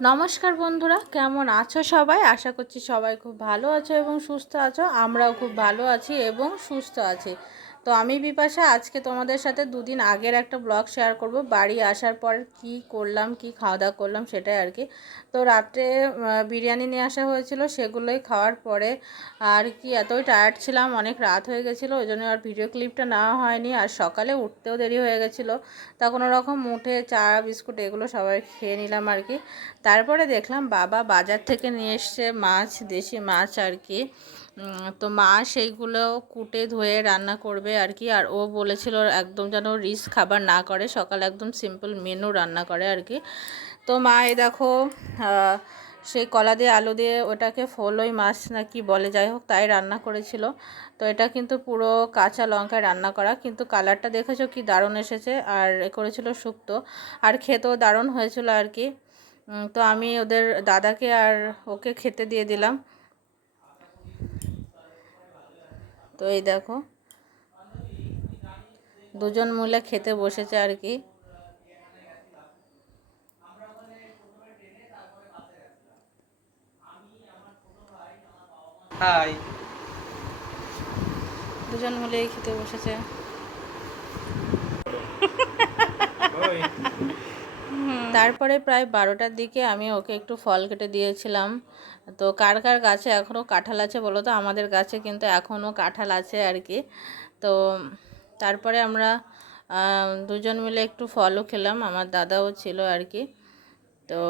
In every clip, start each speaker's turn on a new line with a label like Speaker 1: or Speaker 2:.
Speaker 1: নমস্কার বন্ধুরা, কেমন আছো সবাই? আশা করছি সবাই খুব ভালো আছো এবং সুস্থ আছো। আমরাও খুব ভালো আছি এবং সুস্থ আছি। তো আমি বিপাশা, আজকে তোমাদের সাথে দুদিন আগের একটা ব্লগ শেয়ার করব। বাড়ি আসার পর কি করলাম, কি খাওয়া দাওয়া করলাম সেটাই আর কি। তো রাত্রে বিরিয়ানি নিয়ে আসা হয়েছিল, সেগুলোই খাওয়ার পরে আর কি এতই টায়ার্ড ছিলাম, অনেক রাত হয়ে গেছিল, ওই জন্য আর ভিডিও ক্লিপটা নেওয়া হয়নি। আর সকালে উঠতেও দেরি হয়ে গেছিল, তা কোনো রকম মুঠে চা, বিস্কুট এগুলো সবাই খেয়ে নিলাম আর কি। তারপরে দেখলাম বাবা বাজার থেকে নিয়ে এসছে মাছ, দেশি মাছ আর কি। তো মা সেইগুলো কুটে ধুয়ে রান্না করবে আর কি। আর ও বলেছিল একদম যেন রিচ খাবার না করে, সকালে একদম সিম্পল মেনু রান্না করে আর কি। তো মা, এই দেখো সেই কলা দিয়ে আলু দিয়ে ওটাকে ফলই মাছ না কি বলে, যাই হোক তাই রান্না করেছিল। তো এটা কিন্তু পুরো কাঁচা লঙ্কায় রান্না করা, কিন্তু কালারটা দেখেছ কি দারুণ এসেছে আর এ করেছিল শুক্তো। আর খেতেও দারুণ হয়েছিল আর কি। তো আমি ওদের দাদাকে আর ওকে খেতে দিয়ে দিলাম। তো এই দেখো। দুজন মিলে খেতে বসেছে আর কি।
Speaker 2: হাই।
Speaker 1: দুজন মিলেই খেতে বসেছে। তারপরে প্রায় বারোটার দিকে আমি ওকে একটু ফল কেটে দিয়েছিলাম। তো কার কার গাছে এখনও কাঁঠাল আছে বলো তো? আমাদের গাছে কিন্তু এখনও কাঁঠাল আছে আর কি। তো তারপরে আমরা দুজন মিলে একটু ফলও খেলাম আমার দাদাও ছিল আর কি। তো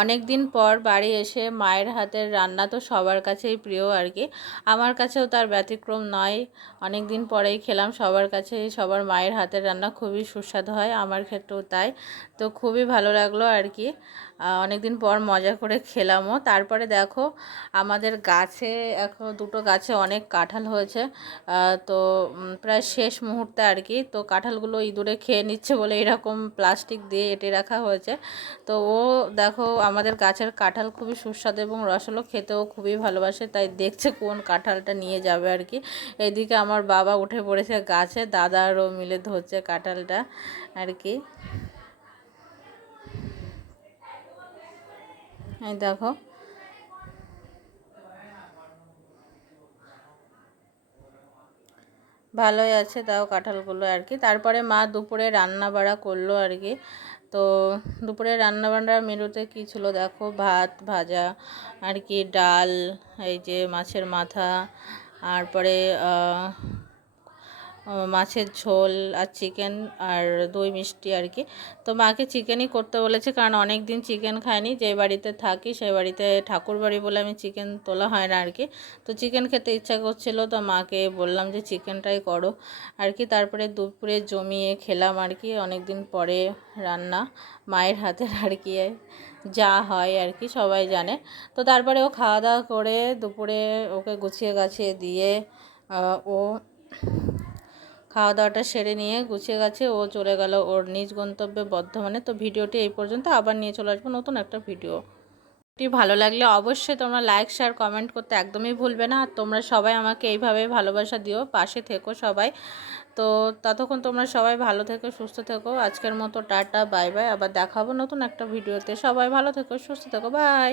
Speaker 1: অনেক দিন পর বাড়ি এসে মায়ের হাতের রান্না তো সবার কাছেই প্রিয় আর কি। আমার কাছেও তার ব্যতিক্রম নয়। অনেক দিন পরেই খেলাম, সবার কাছে সবার মায়ের হাতের রান্না খুবই সুস্বাদু হয়, আমার ক্ষেত্রেও তাই। তো খুবই ভালো লাগল আর কি। অনেক দিন পর মজা করে খেলামও। তারপরে দেখো, আমাদের গাছে এখন দুটো গাছে অনেক কাঁঠাল হয়েছে। তো প্রায় শেষ মুহূর্তে আর কি, তো কাঁঠালগুলো ইঁদুরে খেয়ে নিচ্ছে বলে এরকম প্লাস্টিক দিয়ে এঁটে রাখা হয়েছে। তো ও দেখো আমাদের গাছের কাঁঠাল খুবই সুস্বাদু এবং রসলো খেতেও খুবই ভালোবাসে, তাই দেখছে কোন কাঁঠালটা নিয়ে যাবে আর কি। এইদিকে আমার বাবা উঠে পড়েছে গাছে দাদারও মিলে ধরছে কাঁঠালটা আর কি। দেখো। ভালোই আছে তাও কাঁঠালগুলো আর কি। তারপরে মা দুপুরে রান্না বাড়া করল আর কি। তো দুপুরে রান্নাবান্নার মেনুতে কী ছিল দেখো? ভাত, ভাজা, আর কি ডাল, এই যে মাছের মাথা তারপরে মাছের ঝোল আর চিকেন আর দই মিষ্টি আর কি। তো মাকে চিকেনই করতে বলেছে, কারণ অনেক দিন চিকেন খায়নি। যে বাড়িতে থাকি সেই বাড়িতে ঠাকুর বাড়ি বলে আমি চিকেন তোলা হয় না আর কি। তো চিকেন খেতে ইচ্ছা করছিল, তো মাকে বললাম যে চিকেনটাই করো আর কি। তারপরে দুপুরে জমিয়ে খেলাম আর কি অনেক দিন পরে রান্না, মায়ের হাতের আর কি, যা হয় আর কি, সবাই জানে। তো তারপরে ও খাওয়া দাওয়া করে দুপুরে ওকে গুছিয়ে গাছিয়ে দিয়ে ও খাওয়া দাওয়াটা সেরে নিয়ে গুছিয়ে গেছে, ও চলে গেল ওর নিজ গন্তব্যে বর্ধমানে। তো ভিডিওটি এই পর্যন্ত, আবার নিয়ে চলে আসব নতুন একটা ভিডিও। ভালো লাগলে অবশ্যই তোমরা লাইক, শেয়ার, কমেন্ট করতে একদমই ভুলবে না। আর তোমরা সবাই আমাকে এইভাবে ভালোবাসা দিও, পাশে থেকো সবাই। তো ততক্ষণ তোমরা সবাই ভালো থেকো, সুস্থ থেকো। আজকের মতো টাটা, বাই বাই। আবার দেখাবো নতুন একটা ভিডিওতে। সবাই ভালো থেকো, সুস্থ থেকো। বাই।